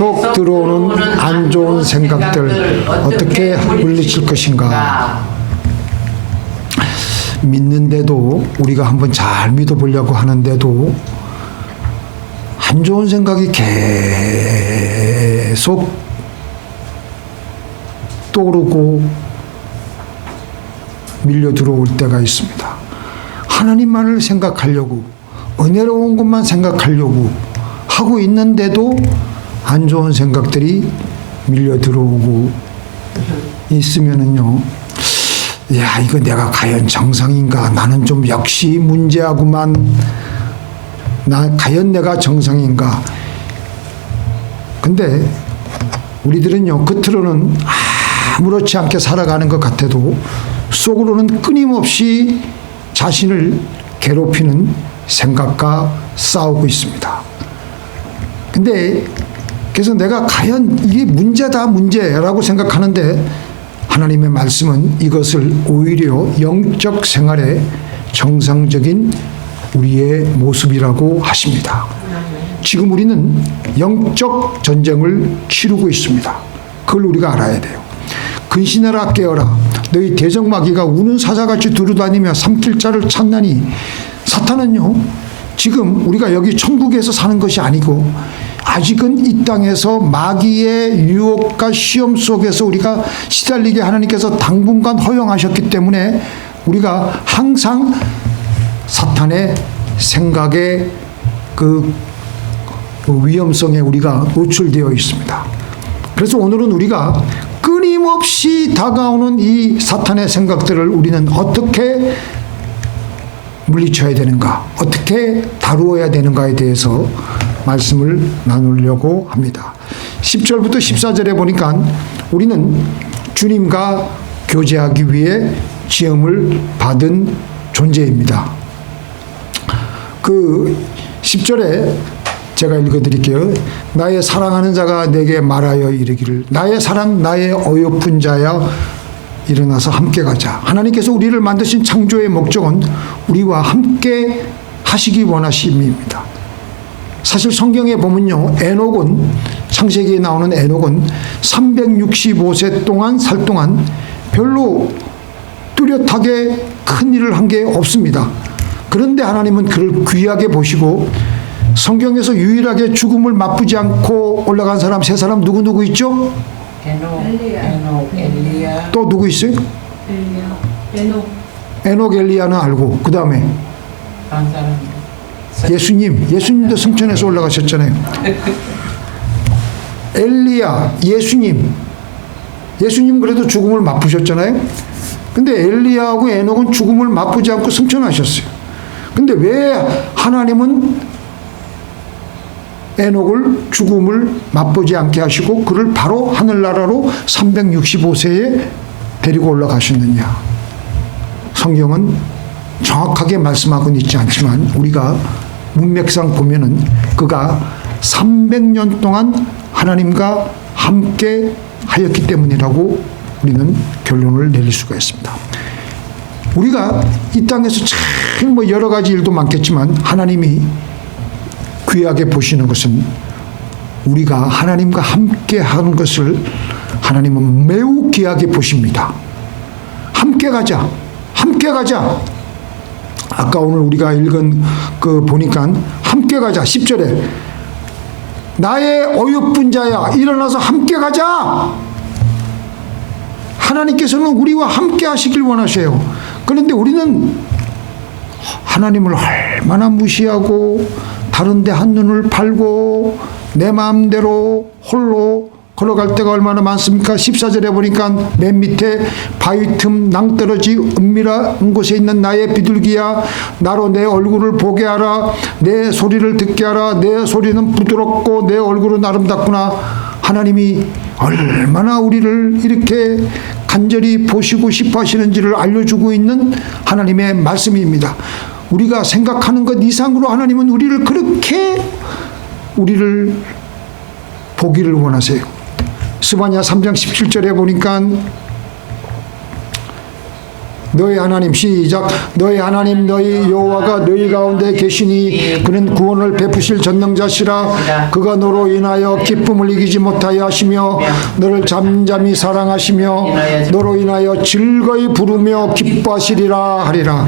계속 들어오는 안 좋은 생각들 어떻게 물리칠 것인가. 믿는데도, 우리가 한번 잘 믿어보려고 하는데도 안 좋은 생각이 계속 떠오르고 밀려 들어올 때가 있습니다. 하나님만을 생각하려고, 은혜로운 것만 생각하려고 하고 있는데도 안 좋은 생각들이 밀려 들어오고 있으면은요, 야, 이거 내가 과연 정상인가? 나는 좀 역시 문제하구만. 과연 내가 정상인가? 근데 우리들은요, 겉으로는 아무렇지 않게 살아가는 것 같아도 속으로는 끊임없이 자신을 괴롭히는 생각과 싸우고 있습니다. 근데 그래서 내가 과연 이게 문제라고 생각하는데 하나님의 말씀은 이것을 오히려 영적 생활의 정상적인 우리의 모습이라고 하십니다. 지금 우리는 영적 전쟁을 치르고 있습니다. 그걸 우리가 알아야 돼요. 근신하라 깨어라. 너희 대적마귀가 우는 사자같이 두루다니며 삼킬 자를 찾나니. 사탄은요, 지금 우리가 여기 천국에서 사는 것이 아니고 아직은 이 땅에서 마귀의 유혹과 시험 속에서 우리가 시달리게 하나님께서 당분간 허용하셨기 때문에 우리가 항상 사탄의 생각의 그 위험성에 우리가 노출되어 있습니다. 그래서 오늘은 우리가 끊임없이 다가오는 이 사탄의 생각들을 우리는 어떻게 물리쳐야 되는가, 어떻게 다루어야 되는가에 대해서 말씀을 나누려고 합니다. 10절부터 14절에 보니까 우리는 주님과 교제하기 위해 지음을 받은 존재입니다. 그 10절에 제가 읽어드릴게요. 나의 사랑하는 자가 내게 말하여 이르기를, 나의 사랑, 나의 어여쁜 자야, 일어나서 함께 가자. 하나님께서 우리를 만드신 창조의 목적은 우리와 함께 하시기 원하심입니다. 사실 성경에 보면요, 에녹은, 창세기에 나오는 에녹은 365세 동안 살 동안 별로 뚜렷하게 큰 일을 한 게 없습니다. 그런데 하나님은 그를 귀하게 보시고 성경에서 유일하게 죽음을 맛보지 않고 올라간 사람 세 사람 누구 있죠? 에녹, 엘리야. 또 누구 있어요? 에녹, 엘리야는 알고, 그 다음에 예수님도 승천해서 올라가셨잖아요. 엘리야, 예수님 그래도 죽음을 맛보셨잖아요. 근데 엘리야하고 에녹은 죽음을 맛보지 않고 승천하셨어요. 근데 왜 하나님은 에녹을 죽음을 맛보지 않게 하시고 그를 바로 하늘나라로 365세에 데리고 올라가셨느냐? 성경은 정확하게 말씀하고는 있지 않지만 우리가 문맥상 보면은 그가 300년 동안 하나님과 함께 하였기 때문이라고 우리는 결론을 내릴 수가 있습니다. 우리가 이 땅에서 참 뭐 여러 가지 일도 많겠지만 하나님이 귀하게 보시는 것은 우리가 하나님과 함께 하는 것을 하나님은 매우 귀하게 보십니다. 함께 가자. 아까 오늘 우리가 읽은 그 보니까 함께 가자. 10절에 나의 어여쁜 자야, 일어나서 함께 가자. 하나님께서는 우리와 함께 하시길 원하셔요. 그런데 우리는 하나님을 얼마나 무시하고 다른 데 한눈을 팔고 내 마음대로 홀로 걸어갈 때가 얼마나 많습니까? 14절에 보니까 맨 밑에 바위 틈 낭떠러지 은밀한 곳에 있는 나의 비둘기야, 나로 내 얼굴을 보게 하라. 내 소리를 듣게 하라. 내 소리는 부드럽고 내 얼굴은 아름답구나. 하나님이 얼마나 우리를 이렇게 간절히 보시고 싶어 하시는지를 알려주고 있는 하나님의 말씀입니다. 우리가 생각하는 것 이상으로 하나님은 우리를 그렇게 우리를 보기를 원하세요. 스바냐 3장 17절에 보니까 너희 하나님 시작. 너희 하나님 너희 여호와가 너희 가운데 계시니 그는 구원을 베푸실 전능자시라. 그가 너로 인하여 기쁨을 이기지 못하여 하시며 너를 잠잠히 사랑하시며 너로 인하여 즐거이 부르며 기뻐하시리라 하리라.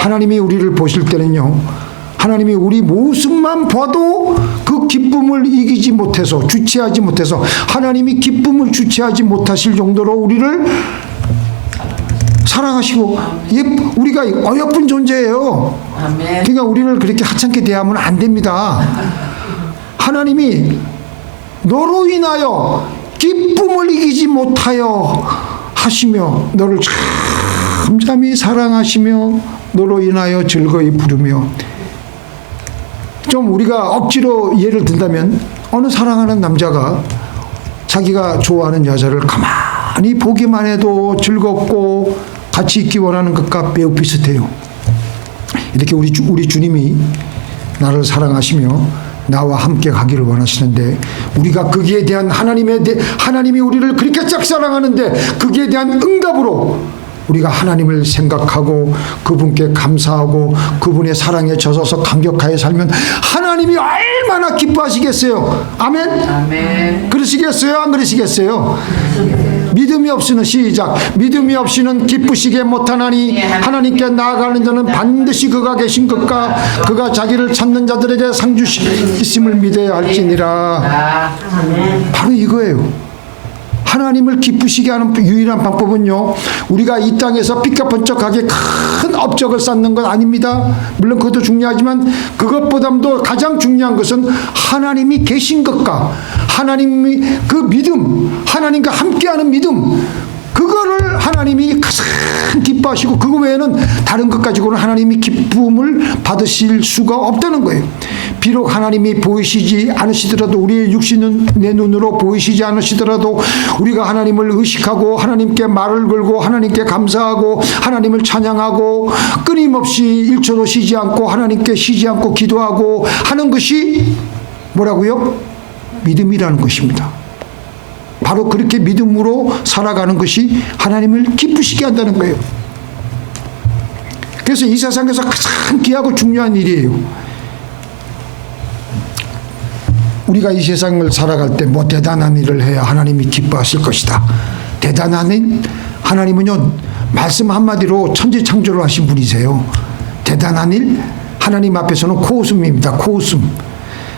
하나님이 우리를 보실 때는요, 하나님이 우리 모습만 봐도 그 기쁨을 이기지 못해서, 주체하지 못해서, 하나님이 기쁨을 주체하지 못하실 정도로 우리를 사랑하시고, 우리가 어여쁜 존재예요. 그러니까 우리를 그렇게 하찮게 대하면 안 됩니다. 하나님이 너로 인하여 기쁨을 이기지 못하여 하시며 너를 잠잠히 사랑하시며 너로 인하여 즐거이 부르며. 좀 우리가 억지로 예를 든다면 어느 사랑하는 남자가 자기가 좋아하는 여자를 가만히 보기만 해도 즐겁고 같이 있기 원하는 것과 매우 비슷해요. 이렇게 우리 주님이 나를 사랑하시며 나와 함께 가기를 원하시는데, 우리가 거기에 대한 하나님이 우리를 그렇게 짝사랑하는데 거기에 대한 응답으로 우리가 하나님을 생각하고 그분께 감사하고 그분의 사랑에 젖어서 감격하여 살면 하나님이 얼마나 기뻐하시겠어요. 아멘? 아멘. 그러시겠어요? 안 그러시겠어요? 믿음이 없이는 시작. 믿음이 없이는 기쁘시게 못하나니 하나님께 나아가는 자는 반드시 그가 계신 것과 그가 자기를 찾는 자들에게 상 주심을 믿어야 할지니라. 바로 이거예요. 하나님을 기쁘시게 하는 유일한 방법은요, 우리가 이 땅에서 삐까번쩍하게 큰 업적을 쌓는 건 아닙니다. 물론 그것도 중요하지만 그것보다도 가장 중요한 것은 하나님이 계신 것과 하나님이 그 믿음, 하나님과 함께하는 믿음, 그거를 하나님이 가장 기뻐하시고 그거 외에는 다른 것 가지고는 하나님이 기쁨을 받으실 수가 없다는 거예요. 비록 하나님이 보이시지 않으시더라도, 우리의 육신은 내 눈으로 보이시지 않으시더라도 우리가 하나님을 의식하고 하나님께 말을 걸고 하나님께 감사하고 하나님을 찬양하고 끊임없이 1초도 쉬지 않고 하나님께 쉬지 않고 기도하고 하는 것이 뭐라고요? 믿음이라는 것입니다. 바로 그렇게 믿음으로 살아가는 것이 하나님을 기쁘시게 한다는 거예요. 그래서 이 세상에서 가장 귀하고 중요한 일이에요. 우리가 이 세상을 살아갈 때 뭐 대단한 일을 해야 하나님이 기뻐하실 것이다. 대단한 일? 하나님은요, 말씀 한마디로 천지창조를 하신 분이세요. 대단한 일? 하나님 앞에서는 코웃음입니다. 코웃음.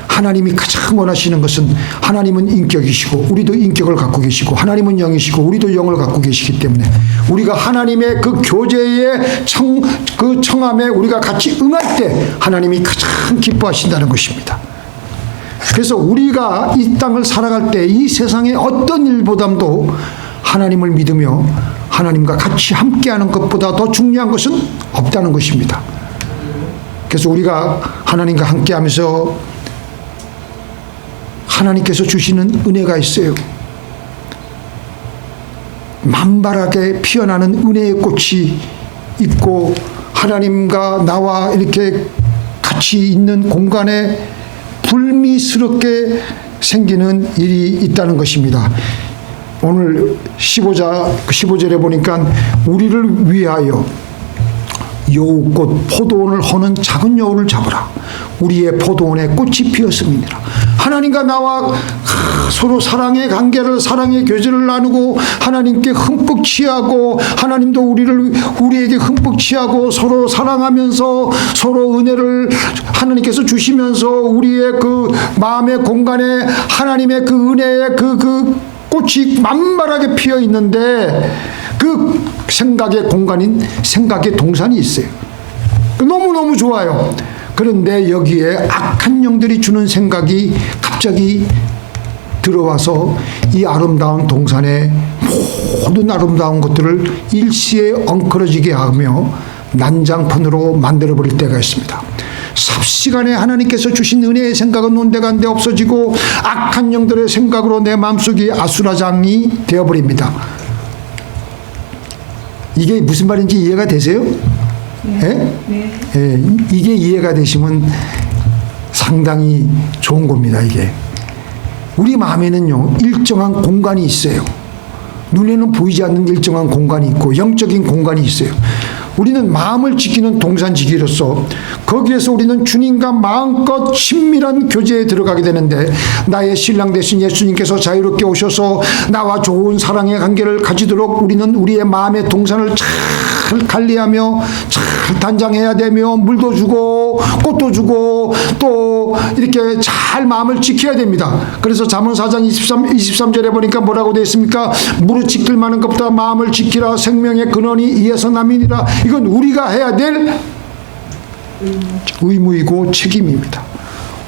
하나님이 가장 원하시는 것은, 하나님은 인격이시고 우리도 인격을 갖고 계시고 하나님은 영이시고 우리도 영을 갖고 계시기 때문에 우리가 하나님의 그 교제의 그 청함에 우리가 같이 응할 때 하나님이 가장 기뻐하신다는 것입니다. 그래서 우리가 이 땅을 살아갈 때 이 세상의 어떤 일보다도 하나님을 믿으며 하나님과 같이 함께하는 것보다 더 중요한 것은 없다는 것입니다. 그래서 우리가 하나님과 함께하면서 하나님께서 주시는 은혜가 있어요. 만발하게 피어나는 은혜의 꽃이 있고 하나님과 나와 이렇게 같이 있는 공간에 불미스럽게 생기는 일이 있다는 것입니다. 오늘 15절에 보니까 우리를 위하여 여우꽃 포도원을 허는 작은 여우를 잡으라. 우리의 포도원에 꽃이 피었음이니라. 하나님과 나와 서로 사랑의 관계를, 사랑의 교제를 나누고 하나님께 흠뻑 취하고 하나님도 우리에게 흠뻑 취하고 서로 사랑하면서 서로 은혜를 하나님께서 주시면서 우리의 그 마음의 공간에 하나님의 그 은혜의 그 꽃이 만발하게 피어 있는데 그 생각의 공간인 생각의 동산이 있어요. 너무너무 좋아요. 그런데 여기에 악한 영들이 주는 생각이 갑자기 들어와서 이 아름다운 동산의 모든 아름다운 것들을 일시에 엉클어지게 하며 난장판으로 만들어버릴 때가 있습니다. 삽시간에 하나님께서 주신 은혜의 생각은 온데간데 없어지고 악한 영들의 생각으로 내 마음속이 아수라장이 되어버립니다. 이게 무슨 말인지 이해가 되세요? 네. 네. 이게 이해가 되시면 상당히 좋은 겁니다. 이게 우리 마음에는요 일정한 공간이 있어요. 눈에는 보이지 않는 일정한 공간이 있고 영적인 공간이 있어요. 우리는 마음을 지키는 동산지기로서 거기에서 우리는 주님과 마음껏 친밀한 교제에 들어가게 되는데, 나의 신랑 되신 예수님께서 자유롭게 오셔서 나와 좋은 사랑의 관계를 가지도록 우리는 우리의 마음의 동산을 잘 관리하며 잘 단장해야 되며, 물도 주고 꽃도 주고 또 이렇게 잘 마음을 지켜야 됩니다. 그래서 잠언 4장 23절에 보니까 뭐라고 되어 있습니까? 무릇 지킬 만한 것보다 마음을 지키라. 생명의 근원이 이에서 남이니라. 이건 우리가 해야 될 의무이고 책임입니다.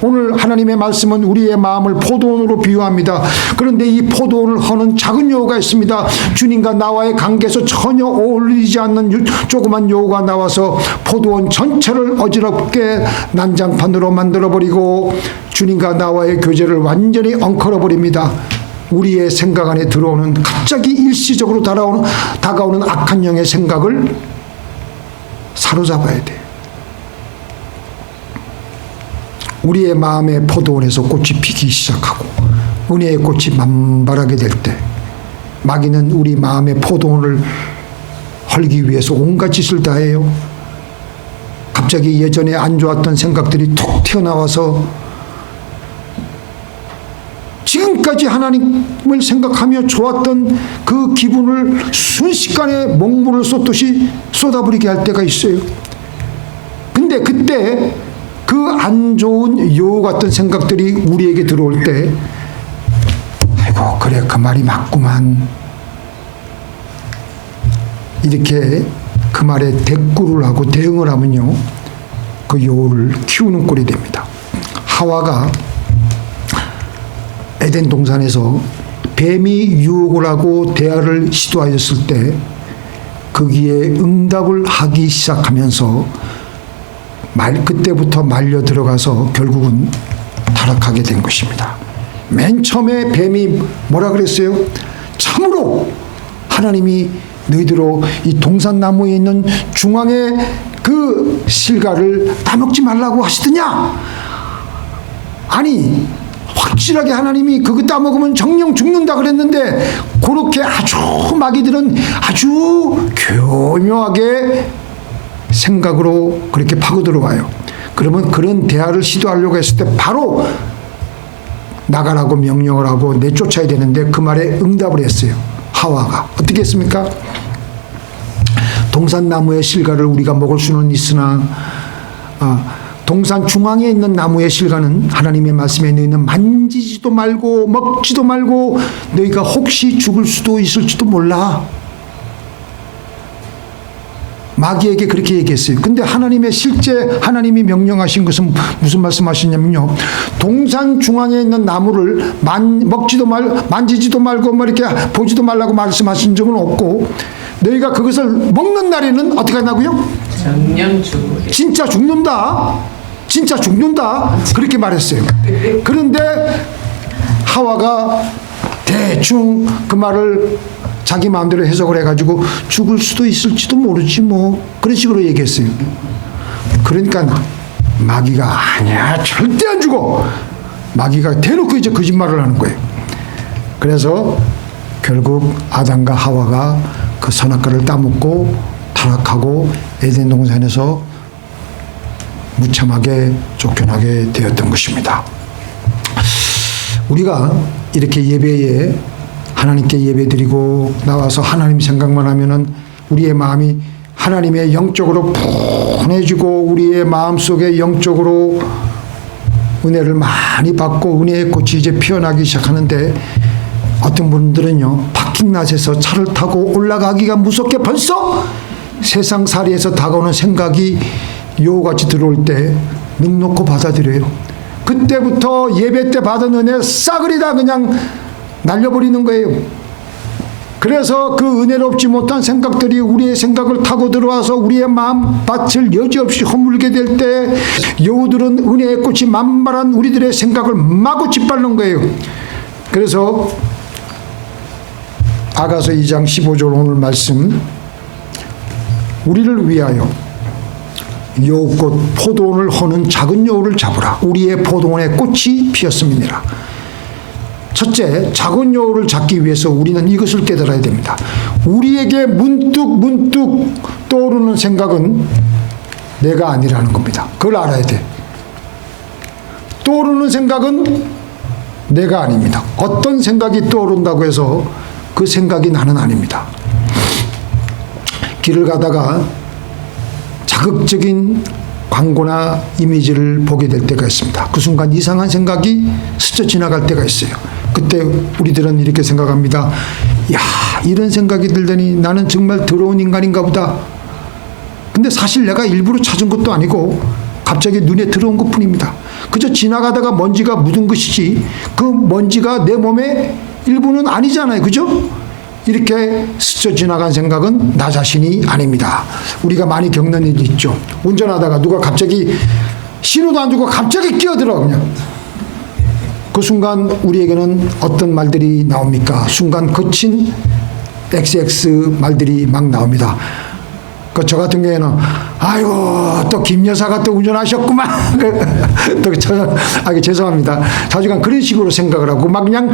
오늘 하나님의 말씀은 우리의 마음을 포도원으로 비유합니다. 그런데 이 포도원을 허는 작은 여우가 있습니다. 주님과 나와의 관계에서 전혀 어울리지 않는 조그만 여우가 나와서 포도원 전체를 어지럽게 난장판으로 만들어버리고 주님과 나와의 교제를 완전히 엉클어버립니다. 우리의 생각 안에 들어오는, 갑자기 일시적으로 다가오는 악한 영의 생각을 사로잡아야 돼요. 우리의 마음의 포도원에서 꽃이 피기 시작하고 은혜의 꽃이 만발하게 될 때, 마귀는 우리 마음의 포도원을 헐기 위해서 온갖 짓을 다해요. 갑자기 예전에 안 좋았던 생각들이 툭 튀어나와서 지금까지 하나님을 생각하며 좋았던 그 기분을 순식간에 먹물을 쏟듯이 쏟아버리게 할 때가 있어요. 근데 그때 그 안 좋은 여우 같은 생각들이 우리에게 들어올 때, 아이고 그래 그 말이 맞구만, 이렇게 그 말에 대꾸를 하고 대응을 하면요, 그 여우를 키우는 꼴이 됩니다. 하와가 에덴 동산에서 뱀이 유혹을 하고 대화를 시도하였을 때 거기에 응답을 하기 시작하면서 그때부터 말려 들어가서 결국은 타락하게 된 것입니다. 맨 처음에 뱀이 뭐라 그랬어요? 참으로 하나님이 너희들로 이 동산나무에 있는 중앙에 그 실과를 따먹지 말라고 하시더냐? 아니 확실하게 하나님이 그거 따먹으면 정령 죽는다 그랬는데, 그렇게 아주 마귀들은 아주 교묘하게 생각으로 그렇게 파고 들어와요. 그러면 그런 대화를 시도하려고 했을 때 바로 나가라고 명령을 하고 내쫓아야 되는데 그 말에 응답을 했어요. 하와가 어떻게 했습니까? 동산나무의 실과를 우리가 먹을 수는 있으나 동산 중앙에 있는 나무의 실과는 하나님의 말씀에 너희는 만지지도 말고 먹지도 말고 너희가 혹시 죽을 수도 있을지도 몰라. 마귀에게 그렇게 얘기했어요. 근데 실제 하나님이 명령하신 것은 무슨 말씀하시냐면요, 동산 중앙에 있는 나무를 만지지도 말고 뭐 이렇게 보지도 말라고 말씀하신 적은 없고, 너희가 그것을 먹는 날에는 어떻게 하냐고요? 정령 죽으리. 진짜 죽는다. 그렇게 말했어요. 그런데 하와가 대충 그 말을 자기 마음대로 해석을 해가지고 죽을 수도 있을지도 모르지 뭐, 그런 식으로 얘기했어요. 그러니까 마귀가 아니야 절대 안 죽어, 마귀가 대놓고 이제 거짓말을 하는 거예요. 그래서 결국 아담과 하와가 그 선악과를 따먹고 타락하고 에덴 동산에서 무참하게 쫓겨나게 되었던 것입니다. 우리가 이렇게 예배에 하나님께 예배드리고 나와서 하나님 생각만 하면은 우리의 마음이 하나님의 영적으로 푼해지고 우리의 마음속에 영적으로 은혜를 많이 받고 은혜의 꽃이 이제 피어나기 시작하는데, 어떤 분들은요 파킹랏에서 차를 타고 올라가기가 무섭게 벌써 세상살이에서 다가오는 생각이 여우같이 들어올 때 넋 놓고 받아들여요. 그때부터 예배 때 받은 은혜 싸그리 다 그냥 날려버리는 거예요. 그래서 그 은혜롭지 못한 생각들이 우리의 생각을 타고 들어와서 우리의 마음밭을 여지없이 허물게 될 때 여우들은 은혜의 꽃이 만발한 우리들의 생각을 마구 짓밟는 거예요. 그래서 아가서 2장 15절 오늘 말씀, 우리를 위하여 여우꽃 포도원을 허는 작은 여우를 잡으라. 우리의 포도원에 꽃이 피었음이니라. 첫째, 작은 여우를 잡기 위해서 우리는 이것을 깨달아야 됩니다. 우리에게 문득 떠오르는 생각은 내가 아니라는 겁니다. 그걸 알아야 돼. 떠오르는 생각은 내가 아닙니다. 어떤 생각이 떠오른다고 해서 그 생각이 나는 아닙니다. 길을 가다가 자극적인 광고나 이미지를 보게 될 때가 있습니다. 그 순간 이상한 생각이 스쳐 지나갈 때가 있어요. 그때 우리들은 이렇게 생각합니다. 야, 이런 생각이 들더니 나는 정말 더러운 인간인가 보다. 근데 사실 내가 일부러 찾은 것도 아니고 갑자기 눈에 들어온 것뿐입니다. 그저 지나가다가 먼지가 묻은 것이지 그 먼지가 내 몸의 일부는 아니잖아요. 그죠? 이렇게 스쳐 지나간 생각은 나 자신이 아닙니다. 우리가 많이 겪는 일이 있죠. 운전하다가 누가 갑자기 신호도 안 주고 갑자기 끼어들어 그냥. 그 순간 우리에게는 어떤 말들이 나옵니까? 순간 거친 XX 말들이 막 나옵니다. 저 같은 경우에는 아이고 또 김 여사가 또 운전하셨구만. 또 죄송합니다. 자주간 그런 식으로 생각을 하고 막 그냥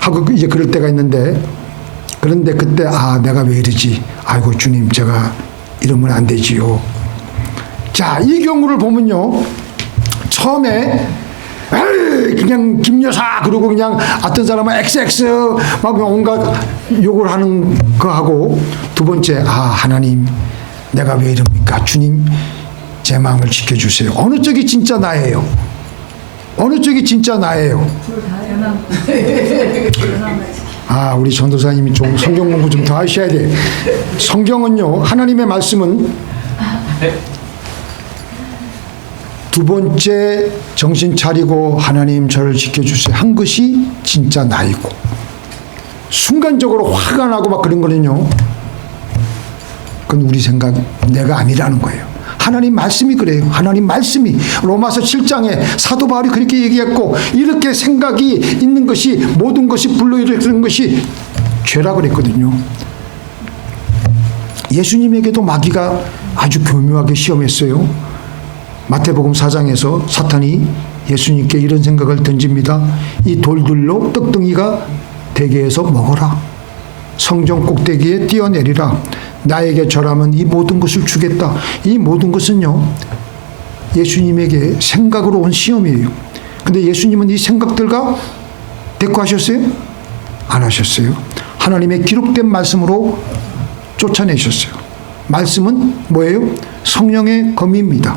하고 이제 그럴 때가 있는데, 그런데 그때 내가 왜 이러지? 아이고 주님, 제가 이러면 안 되지요. 자, 이 경우를 보면요, 처음에 그냥 김여사 그러고 그냥 어떤 사람은 XX 막 온갖 욕을 하는 거 하고, 두 번째 하나님 내가 왜 이럽니까? 주님 제 마음을 지켜주세요. 어느 쪽이 진짜 나예요? 어느 쪽이 진짜 나예요? 우리 전도사님이 좀 성경 공부 좀 더 하셔야 돼. 성경은요, 하나님의 말씀은 두 번째 정신 차리고 하나님 저를 지켜주세요 한 것이 진짜 나이고, 순간적으로 화가 나고 막 그런 거는요, 그건 우리 생각, 내가 아니라는 거예요. 하나님 말씀이 그래요. 하나님 말씀이 로마서 7장에 사도 바울이 그렇게 얘기했고, 이렇게 생각이 있는 것이, 모든 것이 불러일으키는 것이 죄라 그랬거든요. 예수님에게도 마귀가 아주 교묘하게 시험했어요. 마태복음 4장에서 사탄이 예수님께 이런 생각을 던집니다. 이 돌들로 떡덩이가 되게 해서 먹어라. 성전 꼭대기에 뛰어내리라. 나에게 절하면 이 모든 것을 주겠다. 이 모든 것은요, 예수님에게 생각으로 온 시험이에요. 근데 예수님은 이 생각들과 대꾸하셨어요? 안 하셨어요. 하나님의 기록된 말씀으로 쫓아내셨어요. 말씀은 뭐예요? 성령의 검입니다.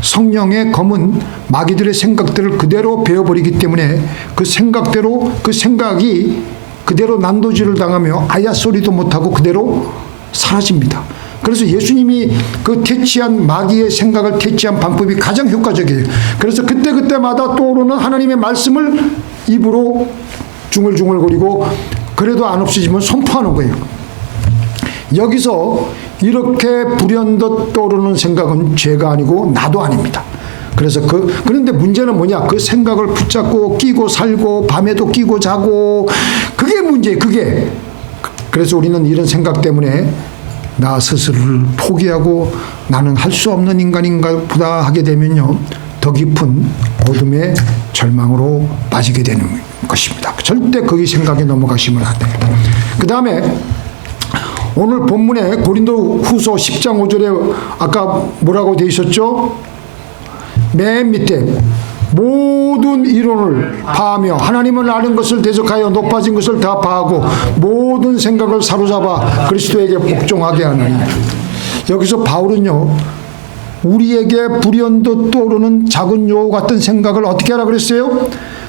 성령의 검은 마귀들의 생각들을 그대로 베어버리기 때문에 그 생각대로, 그 생각이 그대로 난도질을 당하며 아야 소리도 못하고 그대로 사라집니다. 그래서 예수님이 그 퇴치한 마귀의 생각을 퇴치한 방법이 가장 효과적이에요. 그래서 그때마다 떠오르는 하나님의 말씀을 입으로 중얼중얼거리고, 그래도 안 없어지면 선포하는 거예요. 여기서 이렇게 불현듯 떠오르는 생각은 죄가 아니고 나도 아닙니다. 그래서 그런데 문제는 뭐냐? 그 생각을 붙잡고 끼고 살고 밤에도 끼고 자고, 그게 문제예요. 그게. 그래서 우리는 이런 생각 때문에 나 스스로를 포기하고 나는 할 수 없는 인간인가 보다 하게 되면요, 더 깊은 어둠의 절망으로 빠지게 되는 것입니다. 절대 거기 생각에 넘어가시면 안 돼요. 그 다음에 오늘 본문에 고린도 후서 10장 5절에 아까 뭐라고 되어 있었죠? 맨 밑에 모든 이론을 파하며 하나님을 아는 것을 대적하여 높아진 것을 다 파하고 모든 생각을 사로잡아 그리스도에게 복종하게 하나니. 여기서 바울은요, 우리에게 불현듯 떠오르는 작은 여우 같은 생각을 어떻게 하라 그랬어요?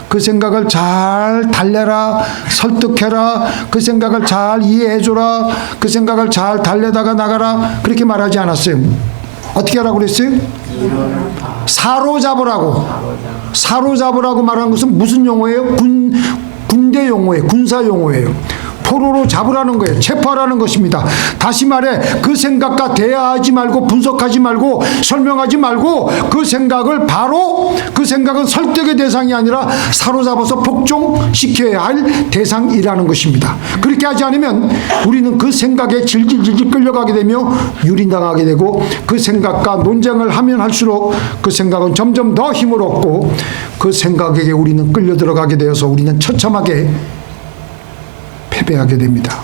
그 생각을 잘 달래라, 설득해라, 그 생각을 잘 이해해줘라, 그 생각을 잘 달래다가 나가라, 그렇게 말하지 않았어요. 어떻게 하라고 그랬어요? 사로잡으라고. 사로잡으라고 말하는 것은 무슨 용어예요? 군대 용어예요. 군사 용어예요. 포로로 잡으라는 거예요. 체포하라는 것입니다. 다시 말해 그 생각과 대화하지 말고 분석하지 말고 설명하지 말고 그 생각을 바로 그 생각은 설득의 대상이 아니라 사로잡아서 복종시켜야 할 대상이라는 것입니다. 그렇게 하지 않으면 우리는 그 생각에 질질질질 끌려가게 되며 유린당하게 되고 그 생각과 논쟁을 하면 할수록 그 생각은 점점 더 힘을 얻고 그 생각에게 우리는 끌려 들어가게 되어서 우리는 처참하게 패배하게 됩니다.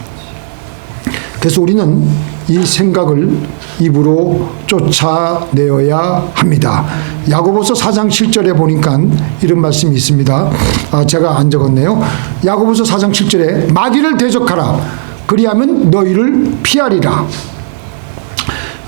그래서 우리는 이 생각을 입으로 쫓아내어야 합니다. 야고보서 4장 7절에 보니까 이런 말씀이 있습니다. 제가 안 적었네요. 야고보서 4장 7절에 마귀를 대적하라. 그리하면 너희를 피하리라.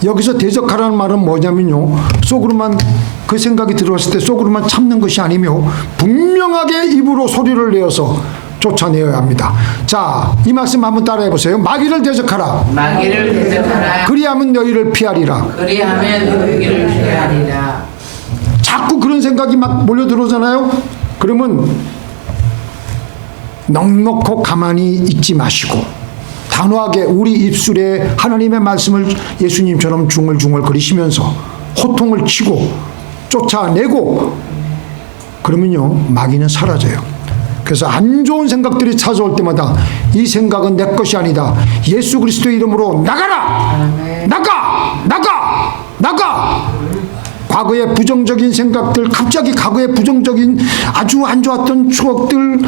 여기서 대적하라는 말은 뭐냐면요, 속으로만 그 생각이 들어왔을 때 속으로만 참는 것이 아니며 분명하게 입으로 소리를 내어서 쫓아내어야 합니다. 자, 이 말씀 한번 따라해 보세요. 마귀를 대적하라. 마귀를 대적하라. 그리하면 너희를 피하리라. 그리하면 너희를 피하리라. 자꾸 그런 생각이 막 몰려 들어오잖아요. 그러면 넉넉히 가만히 있지 마시고 단호하게 우리 입술에 하나님의 말씀을 예수님처럼 중얼중얼 거리시면서 호통을 치고 쫓아내고 그러면요, 마귀는 사라져요. 그래서 안 좋은 생각들이 찾아올 때마다 이 생각은 내 것이 아니다. 예수 그리스도의 이름으로 나가라! 나가! 과거의 부정적인 생각들, 갑자기 과거의 부정적인 아주 안 좋았던 추억들,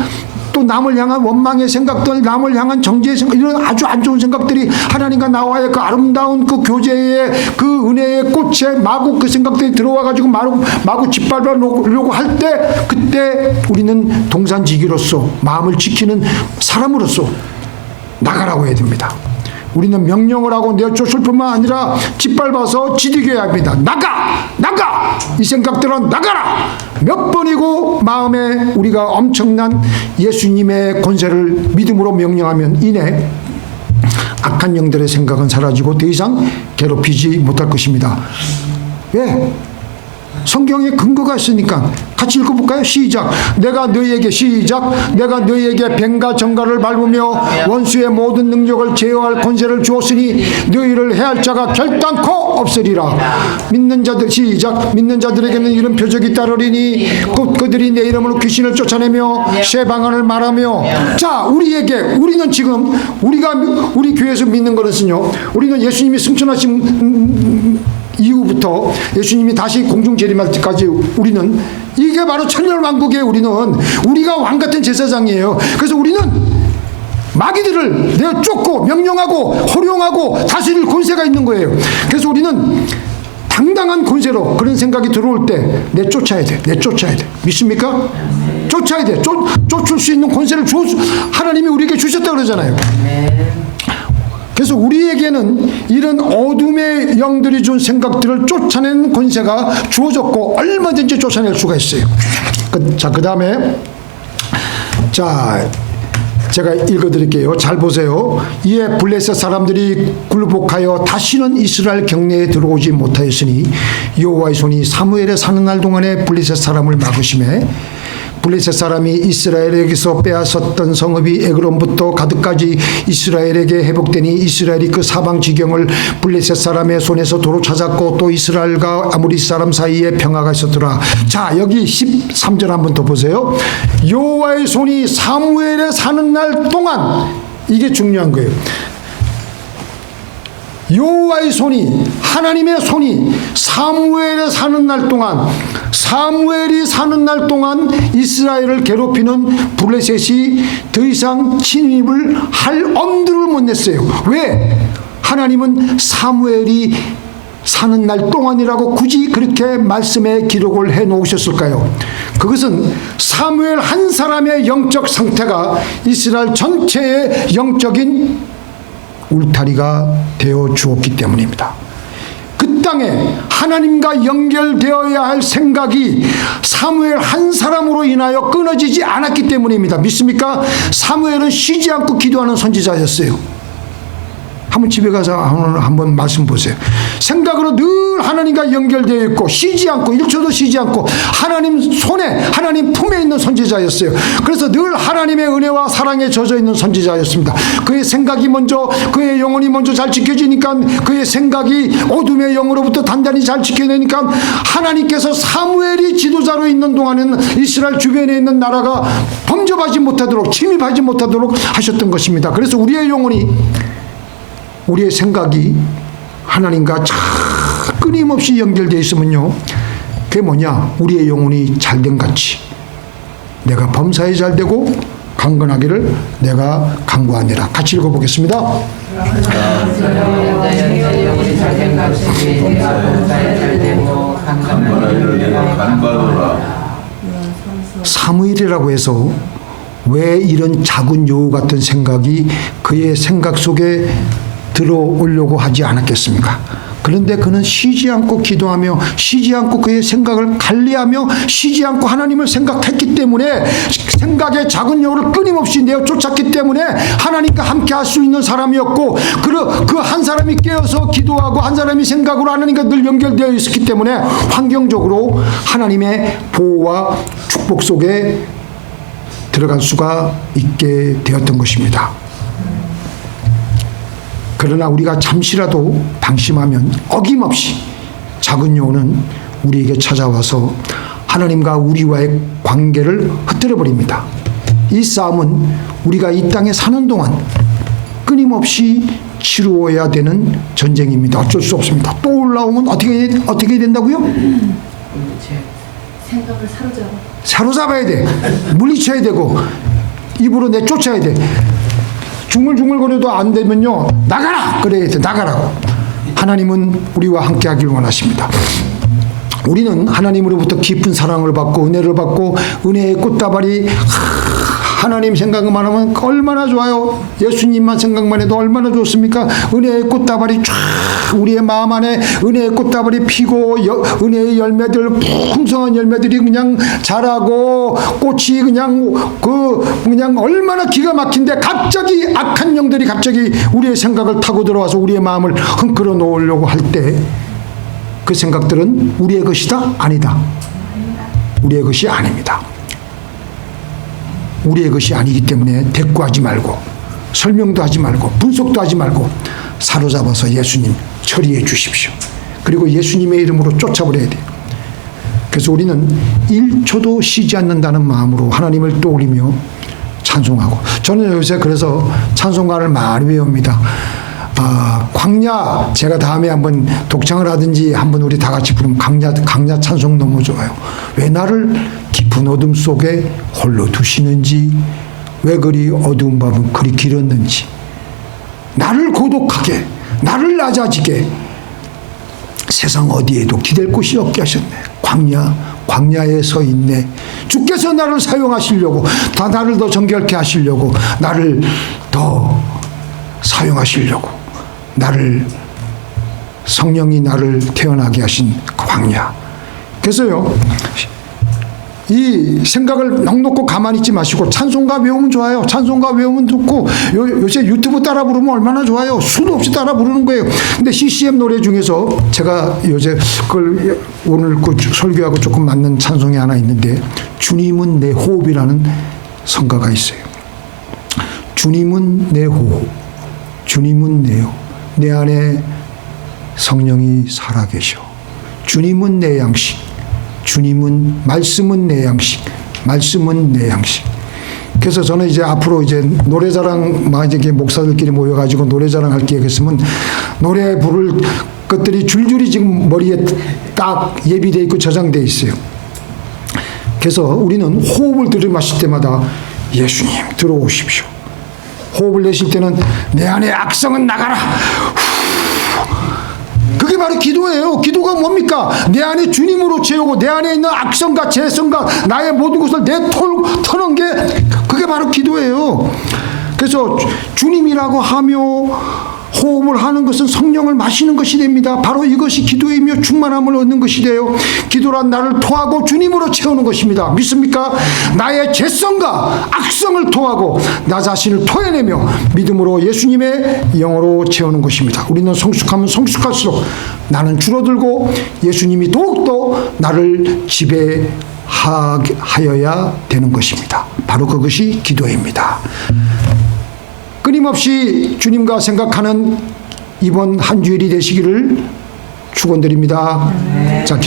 또 남을 향한 원망의 생각들, 남을 향한 정죄의 생각, 이런 아주 안 좋은 생각들이 하나님과 나와의 그 아름다운 그 교제의 그 은혜의 꽃에 마구 그 생각들이 들어와가지고 마구 짓밟아 놓으려고 할 때, 그때 우리는 동산지기로서 마음을 지키는 사람으로서 나가라고 해야 됩니다. 우리는 명령을 하고 내쫓을 뿐만 아니라 짓밟아서 지키게 합니다. 나가! 이 생각들은 나가라! 몇 번이고 마음에 우리가 엄청난 예수님의 권세를 믿음으로 명령하면 이내 악한 영들의 생각은 사라지고 더 이상 괴롭히지 못할 것입니다. 왜? 성경에 근거가 있으니까 같이 읽어볼까요? 시작. 내가 너희에게 뱀과 정갈을 밟으며 원수의 모든 능력을 제어할 권세를 주었으니 너희를 해할 자가 결단코 없으리라. 믿는 자들, 시작. 믿는 자들에게는 이런 표적이 따르리니 곧 그들이 내 이름으로 귀신을 쫓아내며 새 방언을 말하며. 자, 우리는 지금 우리 교회에서 믿는 것은요, 우리는 예수님이 승천하신 이후부터 예수님이 다시 공중 재림할 때까지 우리는 이게 바로 천년왕국의 우리가 왕 같은 제사장이에요. 그래서 우리는 마귀들을 내쫓고 명령하고 호령하고 다스릴 권세가 있는 거예요. 그래서 우리는 당당한 권세로 그런 생각이 들어올 때 내쫓아야 돼. 믿습니까? 쫓아야 돼. 쫓을 수 있는 권세를 하나님이 우리에게 주셨다 그러잖아요. 그래서 우리에게는 이런 어둠의 영들이 준 생각들을 쫓아내는 권세가 주어졌고 얼마든지 쫓아낼 수가 있어요. 자, 그 다음에 제가 읽어드릴게요. 잘 보세요. 이에 블레셋 사람들이 굴복하여 다시는 이스라엘 경내에 들어오지 못하였으니 여호와의 손이 사무엘에 사는 날 동안에 블레셋 사람을 막으심에 블레셋 사람이 이스라엘에게서 빼앗았던 성읍이 에그론부터 가드까지 이스라엘에게 회복되니 이스라엘이 그 사방 지경을 블레셋 사람의 손에서 도로 찾았고 또 이스라엘과 아모리 사람 사이에 평화가 있었더라. 자, 여기 13절 한번 더 보세요. 여호와의 손이 사무엘에 사는 날 동안, 이게 중요한 거예요. 여호와의 손이, 하나님의 손이 사무엘에 사는 날 동안, 사무엘이 사는 날 동안 이스라엘을 괴롭히는 블레셋이 더 이상 침입을 할 엄두를 못 냈어요. 왜? 하나님은 사무엘이 사는 날 동안이라고 굳이 그렇게 말씀에 기록을 해 놓으셨을까요? 그것은 사무엘 한 사람의 영적 상태가 이스라엘 전체의 영적인 울타리가 되어 주었기 때문입니다. 그 땅에 하나님과 연결되어야 할 생각이 사무엘 한 사람으로 인하여 끊어지지 않았기 때문입니다. 믿습니까? 사무엘은 쉬지 않고 기도하는 선지자였어요. 한번 집에 가서 한번 말씀 보세요. 생각으로 늘 하나님과 연결되어 있고 쉬지 않고 1초도 쉬지 않고 하나님 손에 하나님 품에 있는 선지자였어요. 그래서 늘 하나님의 은혜와 사랑에 젖어 있는 선지자였습니다. 그의 생각이 먼저, 그의 영혼이 먼저 잘 지켜지니까 그의 생각이 어둠의 영으로부터 단단히 잘 지켜내니까 하나님께서 사무엘이 지도자로 있는 동안에는 이스라엘 주변에 있는 나라가 범접하지 못하도록 침입하지 못하도록 하셨던 것입니다. 그래서 우리의 영혼이, 우리의 생각이 하나님과 끊임없이 연결되어 있으면요, 그게 뭐냐, 우리의 영혼이 잘된 같이 내가 범사에 잘되고 강건하기를 내가 간구하니라. 같이 읽어보겠습니다. 사무엘이라고 해서 왜 이런 작은 여우 같은 생각이 그의 생각 속에 들어오려고 하지 않았겠습니까? 그런데 그는 쉬지 않고 기도하며 쉬지 않고 그의 생각을 관리하며 쉬지 않고 하나님을 생각했기 때문에 생각의 작은 여우를 끊임없이 내어 쫓았기 때문에 하나님과 함께 할 수 있는 사람이었고, 그 한 사람이 깨어서 기도하고 한 사람이 생각으로 하나님과 늘 연결되어 있었기 때문에 환경적으로 하나님의 보호와 축복 속에 들어갈 수가 있게 되었던 것입니다. 그러나 우리가 잠시라도 방심하면 어김없이 작은 여우는 우리에게 찾아와서 하나님과 우리와의 관계를 흩뜨려 버립니다. 이 싸움은 우리가 이 땅에 사는 동안 끊임없이 치루어야 되는 전쟁입니다. 어쩔 수 없습니다. 또 올라오면 어떻게 된다고요? 생각을 사로잡아야 돼. 물리쳐야 되고 입으로 내쫓아야 돼. 중물중물거려도 안 되면요, 나가라! 그래야 돼. 나가라고. 하나님은 우리와 함께 하길 원하십니다. 우리는 하나님으로부터 깊은 사랑을 받고 은혜를 받고 은혜의 꽃다발이 하나님 생각만 하면 얼마나 좋아요. 예수님만 생각만 해도 얼마나 좋습니까? 은혜의 꽃다발이 쫙 우리의 마음 안에 은혜의 꽃다발이 피고 은혜의 열매들, 풍성한 열매들이 그냥 자라고 꽃이 그냥 얼마나 기가 막힌데 갑자기 악한 영들이 갑자기 우리의 생각을 타고 들어와서 우리의 마음을 흔들어 놓으려고 할 때 그 생각들은 우리의 것이다? 아니다. 우리의 것이 아닙니다. 우리의 것이 아니기 때문에 대꾸하지 말고 설명도 하지 말고 분석도 하지 말고 사로잡아서 예수님 처리해 주십시오. 그리고 예수님의 이름으로 쫓아버려야 돼요. 그래서 우리는 1초도 쉬지 않는다는 마음으로 하나님을 떠올리며 찬송하고, 저는 요새 그래서 찬송가를 많이 배웁니다. 광야, 제가 다음에 한번 독창을 하든지 한번 우리 다 같이 부르면 광야 찬송 너무 좋아요. 왜 나를 깊은 어둠 속에 홀로 두시는지, 왜 그리 어두운 밤은 그리 길었는지, 나를 고독하게, 나를 낮아지게 세상 어디에도 기댈 곳이 없게 하셨네. 광야에 서 있네. 주께서 나를 사용하시려고, 나를 더 정결케 하시려고, 나를 더 사용하시려고, 성령이 나를 태어나게 하신 광야. 그래서요, 이 생각을 넉넉고 가만히 있지 마시고 찬송가 외우면 좋아요. 찬송가 외우면 좋고, 요새 유튜브 따라 부르면 얼마나 좋아요. 수도 없이 따라 부르는 거예요. 근데 CCM 노래 중에서 제가 요새 그걸 오늘 그 설교하고 조금 맞는 찬송이 하나 있는데, 주님은 내 호흡이라는 성가가 있어요. 주님은 내 호흡, 주님은 내 호흡, 내 안에 성령이 살아계셔. 주님은 내 양식, 주님은, 말씀은 내 양식, 말씀은 내 양식. 그래서 저는 이제 앞으로 이제 노래자랑, 이제 목사들끼리 모여가지고 노래자랑 할 계획했으면 노래 부를 것들이 줄줄이 지금 머리에 딱 예비되어 있고 저장되어 있어요. 그래서 우리는 호흡을 들이마실 때마다 예수님 들어오십시오. 호흡을 내쉴 때는 내 안에 악성은 나가라. 그게 바로 기도예요. 기도가 뭡니까? 내 안에 주님으로 채우고 내 안에 있는 악성과 죄성과 나의 모든 것을 터는 게 그게 바로 기도예요. 그래서 주님이라고 하며 호흡을 하는 것은 성령을 마시는 것이 됩니다. 바로 이것이 기도이며 충만함을 얻는 것이 돼요. 기도란 나를 토하고 주님으로 채우는 것입니다. 믿습니까? 나의 죄성과 악성을 토하고 나 자신을 토해내며 믿음으로 예수님의 영으로 채우는 것입니다. 우리는 성숙하면 성숙할수록 나는 줄어들고 예수님이 더욱더 나를 지배하여야 되는 것입니다. 바로 그것이 기도입니다. 끊임없이 주님과 생각하는 이번 한 주일이 되시기를 축원드립니다. 자, 기도.